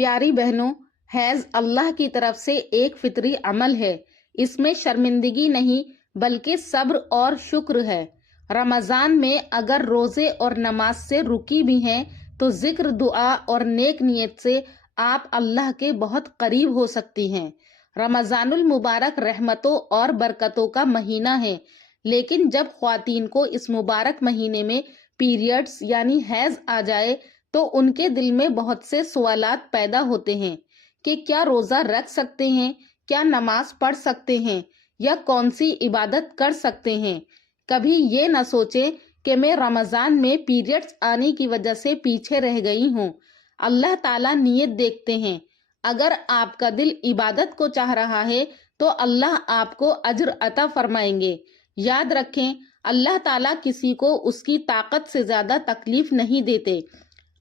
پیاری بہنوں، حیض اللہ کی طرف سے ایک فطری عمل ہے، اس میں شرمندگی نہیں بلکہ صبر اور شکر ہے۔ رمضان میں اگر روزے اور نماز سے رکی بھی ہیں تو ذکر، دعا اور نیک نیت سے آپ اللہ کے بہت قریب ہو سکتی ہیں۔ رمضان المبارک رحمتوں اور برکتوں کا مہینہ ہے، لیکن جب خواتین کو اس مبارک مہینے میں پیریڈز یعنی حیض آ جائے تو ان کے دل میں بہت سے سوالات پیدا ہوتے ہیں کہ کیا روزہ رکھ سکتے ہیں، کیا نماز پڑھ سکتے ہیں یا کون سی عبادت کر سکتے ہیں۔ کبھی یہ نہ سوچیں کہ میں رمضان میں پیریڈز آنے کی وجہ سے پیچھے رہ گئی ہوں۔ اللہ تعالیٰ نیت دیکھتے ہیں۔ اگر آپ کا دل عبادت کو چاہ رہا ہے تو اللہ آپ کو اجر عطا فرمائیں گے۔ یاد رکھیں، اللہ تعالیٰ کسی کو اس کی طاقت سے زیادہ تکلیف نہیں دیتے۔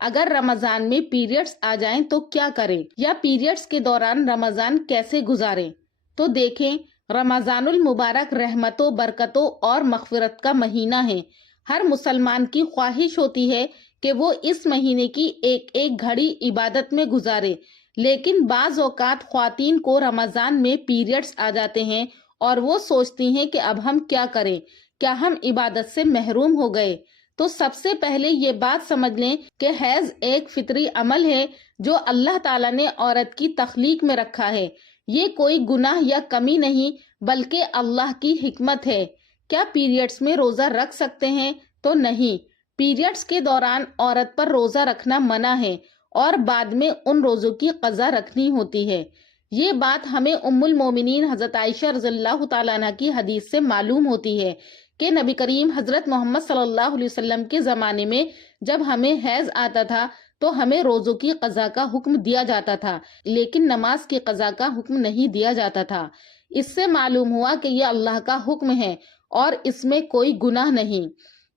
اگر رمضان میں پیریڈز آ جائیں تو کیا کریں یا پیریڈز کے دوران رمضان کیسے گزاریں؟ تو دیکھیں، رمضان المبارک رحمتوں، برکتوں اور مغفرت کا مہینہ ہے۔ ہر مسلمان کی خواہش ہوتی ہے کہ وہ اس مہینے کی ایک ایک گھڑی عبادت میں گزارے، لیکن بعض اوقات خواتین کو رمضان میں پیریڈز آ جاتے ہیں اور وہ سوچتی ہیں کہ اب ہم کیا کریں، کیا ہم عبادت سے محروم ہو گئے؟ تو سب سے پہلے یہ بات سمجھ لیں کہ حیض ایک فطری عمل ہے جو اللہ تعالیٰ نے عورت کی تخلیق میں رکھا ہے۔ یہ کوئی گناہ یا کمی نہیں بلکہ اللہ کی حکمت ہے۔ کیا پیریڈز میں روزہ رکھ سکتے ہیں؟ تو نہیں، پیریڈز کے دوران عورت پر روزہ رکھنا منع ہے اور بعد میں ان روزوں کی قضا رکھنی ہوتی ہے۔ یہ بات ہمیں ام المومنین حضرت عائشہ رضی اللہ تعالیٰ عنہ کی حدیث سے معلوم ہوتی ہے کہ نبی کریم حضرت محمد صلی اللہ علیہ وسلم کے زمانے میں جب ہمیں حیض آتا تھا تو ہمیں روزوں کی قضا کا حکم دیا جاتا تھا، لیکن نماز کی قضا کا حکم نہیں دیا جاتا تھا۔ اس سے معلوم ہوا کہ یہ اللہ کا حکم ہے اور اس میں کوئی گناہ نہیں۔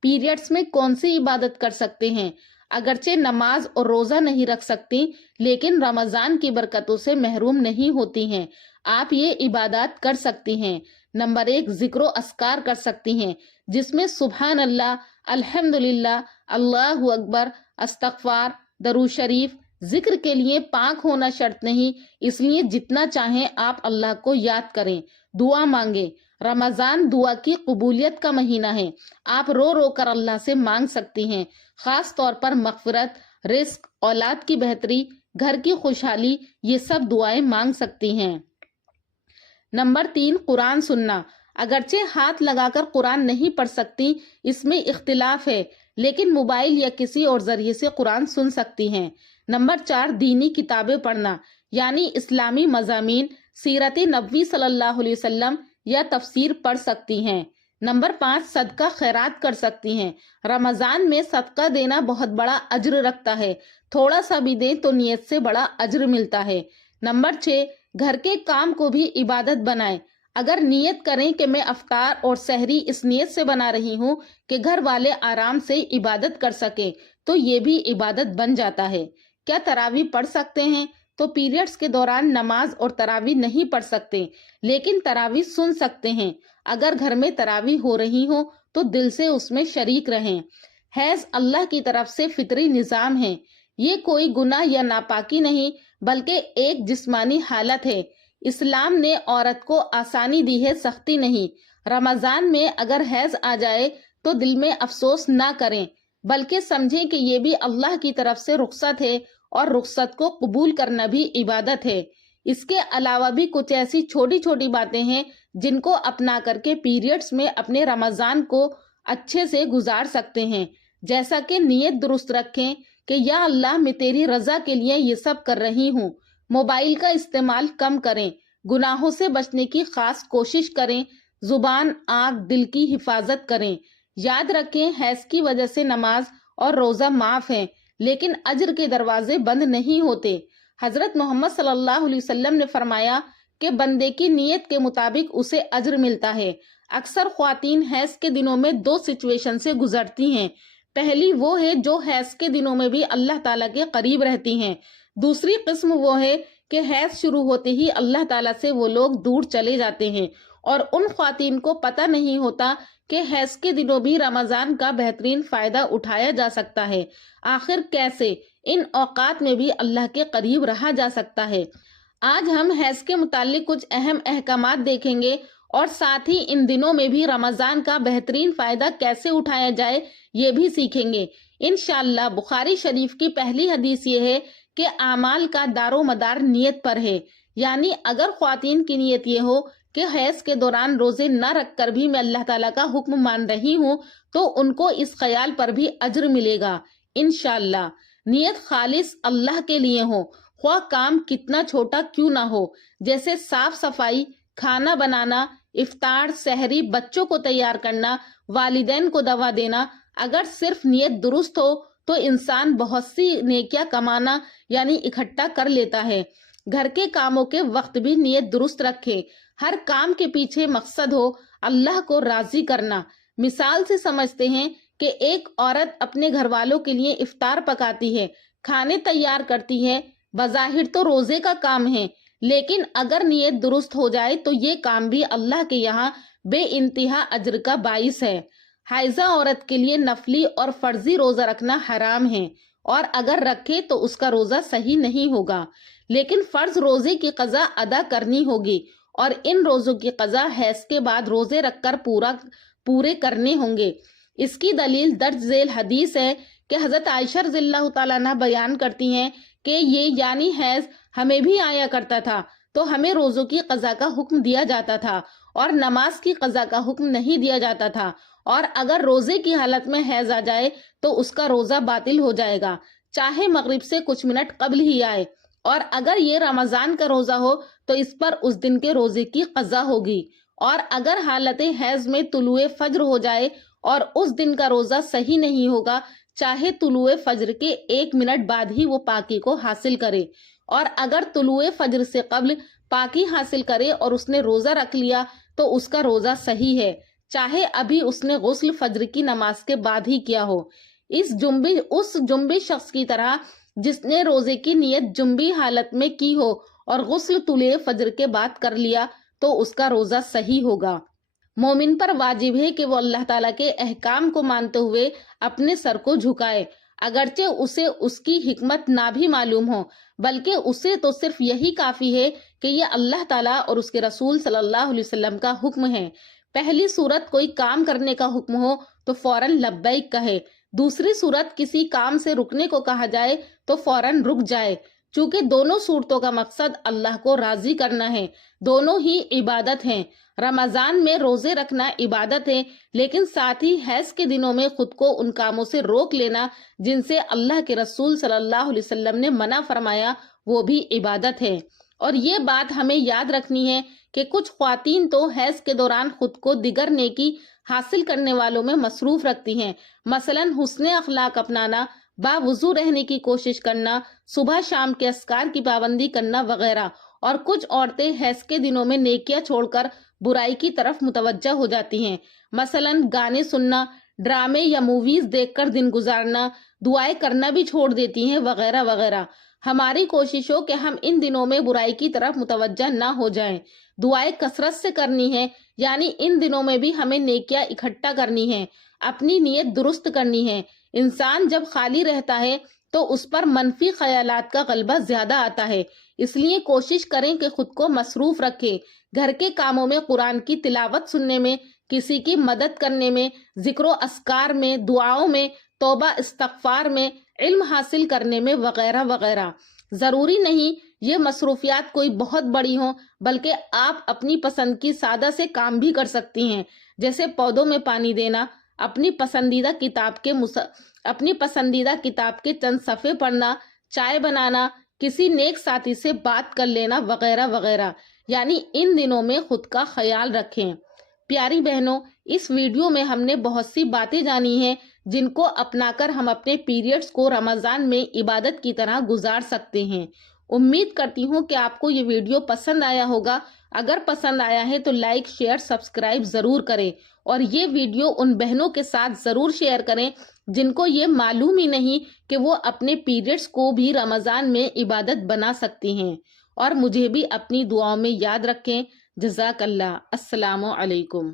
پیریڈز میں کون سی عبادت کر سکتے ہیں؟ اگرچہ نماز اور روزہ نہیں رکھ سکتی لیکن رمضان کی برکتوں سے محروم نہیں ہوتی ہیں۔ آپ یہ عبادات کر سکتی ہیں۔ نمبر 1، ذکر و اذکار کر سکتی ہیں، جس میں سبحان اللہ، الحمدللہ، اللہ اکبر، استغفار، درود شریف۔ ذکر کے لیے پاک ہونا شرط نہیں، اس لیے جتنا چاہیں آپ اللہ کو یاد کریں، دعا مانگیں۔ رمضان دعا کی قبولیت کا مہینہ ہے۔ آپ رو رو کر اللہ سے مانگ سکتی ہیں، خاص طور پر مغفرت، رزق، اولاد کی بہتری، گھر کی خوشحالی، یہ سب دعائیں مانگ سکتی ہیں۔ نمبر 3، قرآن سننا۔ اگرچہ ہاتھ لگا کر قرآن نہیں پڑھ سکتی، اس میں اختلاف ہے، لیکن موبائل یا کسی اور ذریعے سے قرآن سن سکتی ہیں۔ نمبر 4، دینی کتابیں پڑھنا، یعنی اسلامی مضامین، سیرت نبوی صلی اللہ علیہ وسلم یا تفسیر پڑھ سکتی ہیں۔ نمبر 5، صدقہ خیرات کر سکتی ہیں۔ رمضان میں صدقہ دینا بہت بڑا اجر رکھتا ہے، تھوڑا سا بھی دیں تو نیت سے بڑا اجر ملتا ہے۔ نمبر 6، گھر کے کام کو بھی عبادت بنائیں۔ اگر نیت کریں کہ میں افطار اور سحری اس نیت سے بنا رہی ہوں کہ گھر والے آرام سے عبادت کر سکیں تو یہ بھی عبادت بن جاتا ہے۔ کیا تراویح پڑھ سکتے ہیں؟ تو پیریڈز کے دوران نماز اور تراویح نہیں پڑھ سکتے، لیکن تراویح سن سکتے ہیں۔ اگر گھر میں تراویح ہو رہی ہو تو دل سے اس میں شریک رہیں۔ حیض اللہ کی طرف سے فطری نظام ہے، یہ کوئی گناہ یا ناپاکی نہیں بلکہ ایک جسمانی حالت ہے۔ اسلام نے عورت کو آسانی دی ہے، سختی نہیں۔ رمضان میں اگر حیض آ جائے تو دل میں افسوس نہ کریں بلکہ سمجھیں کہ یہ بھی اللہ کی طرف سے رخصت ہے اور رخصت کو قبول کرنا بھی عبادت ہے۔ اس کے علاوہ بھی کچھ ایسی چھوٹی چھوٹی باتیں ہیں جن کو اپنا کر کے پیریڈز میں اپنے رمضان کو اچھے سے گزار سکتے ہیں، جیسا کہ نیت درست رکھیں کہ یا اللہ میں تیری رضا کے لیے یہ سب کر رہی ہوں۔ موبائل کا استعمال کم کریں، گناہوں سے بچنے کی خاص کوشش کریں، زبان، آنکھ، دل کی حفاظت کریں۔ یاد رکھیں، حیض کی وجہ سے نماز اور روزہ معاف ہیں لیکن اجر کے دروازے بند نہیں ہوتے۔ حضرت محمد صلی اللہ علیہ وسلم نے فرمایا کہ بندے کی نیت کے مطابق اسے اجر ملتا ہے۔ اکثر خواتین حیض کے دنوں میں 2 سچویشن سے گزرتی ہیں۔ پہلی وہ ہے جو حیض کے دنوں میں بھی اللہ تعالیٰ کے قریب رہتی ہیں۔ دوسری قسم وہ ہے کہ حیض شروع ہوتے ہی اللہ تعالیٰ سے وہ لوگ دور چلے جاتے ہیں اور ان خواتین کو پتہ نہیں ہوتا کہ حیض کے دنوں بھی رمضان کا بہترین فائدہ اٹھایا جا سکتا ہے۔ آخر کیسے؟ ان اوقات میں بھی اللہ کے قریب رہا جا سکتا ہے۔ آج ہم حیض کے متعلق کچھ اہم احکامات دیکھیں گے اور ساتھ ہی ان دنوں میں بھی رمضان کا بہترین فائدہ کیسے اٹھایا جائے یہ بھی سیکھیں گے انشاءاللہ۔ بخاری شریف کی پہلی حدیث یہ ہے کہ اعمال کا دار و مدار نیت پر ہے، یعنی اگر خواتین کی نیت یہ ہو کہ حیض کے دوران روزے نہ رکھ کر بھی میں اللہ تعالیٰ کا حکم مان رہی ہوں تو ان کو اس خیال پر بھی اجر ملے گا انشاءاللہ۔ نیت خالص اللہ کے لیے ہو، خواہ کام کتنا چھوٹا کیوں نہ ہو، جیسے صاف صفائی، کھانا بنانا، افطار، سحری، بچوں کو تیار کرنا، والدین کو دوا دینا۔ اگر صرف نیت درست ہو تو انسان بہت سی نیکیاں کمانا یعنی اکٹھا کر لیتا ہے۔ گھر کے کاموں کے وقت بھی نیت درست رکھے، ہر کام کے پیچھے مقصد ہو اللہ کو راضی کرنا۔ مثال سے سمجھتے ہیں کہ ایک عورت اپنے گھر والوں کے لیے افطار پکاتی ہے، کھانے تیار کرتی ہے، بظاہر تو روزے کا کام ہے، لیکن اگر نیت درست ہو جائے تو یہ کام بھی اللہ کے یہاں بے انتہا اجر کا باعث ہے۔ حائضہ عورت کے لیے نفلی اور فرضی روزہ رکھنا حرام ہے، اور اگر رکھے تو اس کا روزہ صحیح نہیں ہوگا، لیکن فرض روزے کی قضا ادا کرنی ہوگی، اور ان روزوں کی قضا حیض کے بعد روزے رکھ کر پورے کرنے ہوں گے۔ اس کی دلیل درج ذیل حدیث ہے کہ حضرت عائشہ رضی اللہ تعالیٰ عنہ بیان کرتی ہیں کہ یہ یعنی حیض ہمیں بھی آیا کرتا تھا تو ہمیں روزوں کی قضا کا حکم دیا جاتا تھا اور نماز کی قضا کا حکم نہیں دیا جاتا تھا، اور اگر روزے کی حالت میں حیض آ جائے تو اس کا روزہ باطل ہو جائے گا، چاہے مغرب سے کچھ منٹ قبل ہی آئے، اور اگر یہ رمضان کا روزہ ہو تو اس پر اس دن کے روزے کی قضا ہوگی، اور اگر حالت حیض میں طلوع فجر ہو جائے اور اس دن کا روزہ صحیح نہیں ہوگا، چاہے طلوع فجر کے 1 منٹ بعد ہی وہ پاکی کو حاصل کرے، اور اگر طلوع فجر سے قبل پاکی حاصل کرے اور اس نے روزہ رکھ لیا تو اس کا روزہ صحیح ہے، چاہے ابھی اس نے غسل فجر کی نماز کے بعد ہی کیا ہو۔ اس جنبی شخص کی طرح جس نے روزے کی نیت جنبی حالت میں کی ہو اور غسل طلوع فجر کے بعد کر لیا تو اس کا روزہ صحیح ہوگا۔ مومن پر واجب ہے کہ وہ اللہ تعالیٰ کے احکام کو مانتے ہوئے اپنے سر کو جھکائے، اگرچہ اسے اس کی حکمت نہ بھی معلوم ہو، بلکہ اسے تو صرف یہی کافی ہے کہ یہ اللہ تعالیٰ اور اس کے رسول صلی اللہ علیہ وسلم کا حکم ہے۔ پہلی صورت کوئی کام کرنے کا حکم ہو تو فوراً لبیک کہے، دوسری صورت کسی کام سے رکنے کو کہا جائے تو فوراً رک جائے، چونکہ دونوں صورتوں کا مقصد اللہ کو راضی کرنا ہے، دونوں ہی عبادت ہیں۔ رمضان میں روزے رکھنا عبادت ہے، لیکن ساتھ ہی حیض کے دنوں میں خود کو ان کاموں سے روک لینا جن سے اللہ کے رسول صلی اللہ علیہ وسلم نے منع فرمایا وہ بھی عبادت ہے۔ اور یہ بات ہمیں یاد رکھنی ہے کہ کچھ خواتین تو حیض کے دوران خود کو دیگر نیکی حاصل کرنے والوں میں مصروف رکھتی ہیں، مثلاً حسن اخلاق اپنانا، باوضو رہنے کی کوشش کرنا، صبح شام کے اذکار کی پابندی کرنا وغیرہ، اور کچھ عورتیں حیض کے دنوں میں نیکیاں چھوڑ کر برائی کی طرف متوجہ ہو جاتی ہیں، مثلاً گانے سننا، ڈرامے یا موویز دیکھ کر دن گزارنا، دعائیں کرنا بھی چھوڑ دیتی ہیں وغیرہ وغیرہ۔ ہماری کوشش ہو کہ ہم ان دنوں میں برائی کی طرف متوجہ نہ ہو جائیں، دعائیں کثرت سے کرنی ہے، یعنی ان دنوں میں بھی ہمیں نیکیاں اکٹھا کرنی ہے، اپنی نیت درست کرنی ہے۔ انسان جب خالی رہتا ہے تو اس پر منفی خیالات کا غلبہ زیادہ آتا ہے، اس لیے کوشش کریں کہ خود کو مصروف رکھیں، گھر کے کاموں میں، قرآن کی تلاوت سننے میں، کسی کی مدد کرنے میں، ذکر و اذکار میں، دعاؤں میں، توبہ استغفار میں، علم حاصل کرنے میں وغیرہ وغیرہ۔ ضروری نہیں یہ مصروفیات کوئی بہت بڑی ہوں، بلکہ آپ اپنی پسند کی سادہ سے کام بھی کر سکتی ہیں، جیسے پودوں میں پانی دینا، اپنی پسندیدہ کتاب کے چند صفحے پڑھنا، چائے بنانا، کسی نیک ساتھی سے بات کر لینا وغیرہ وغیرہ، یعنی ان دنوں میں خود کا خیال رکھیں۔ پیاری بہنوں، اس ویڈیو میں ہم نے بہت سی باتیں جانی ہیں جن کو اپنا کر ہم اپنے پیریڈز کو رمضان میں عبادت کی طرح گزار سکتے ہیں۔ امید کرتی ہوں کہ آپ کو یہ ویڈیو پسند آیا ہوگا۔ اگر پسند آیا ہے تو لائک، شیئر، سبسکرائب ضرور کریں، اور یہ ویڈیو ان بہنوں کے ساتھ ضرور شیئر کریں جن کو یہ معلوم ہی نہیں کہ وہ اپنے پیریڈز کو بھی رمضان میں عبادت بنا سکتی ہیں۔ اور مجھے بھی اپنی دعاؤں میں یاد رکھیں۔ جزاک اللہ۔ السلام علیکم۔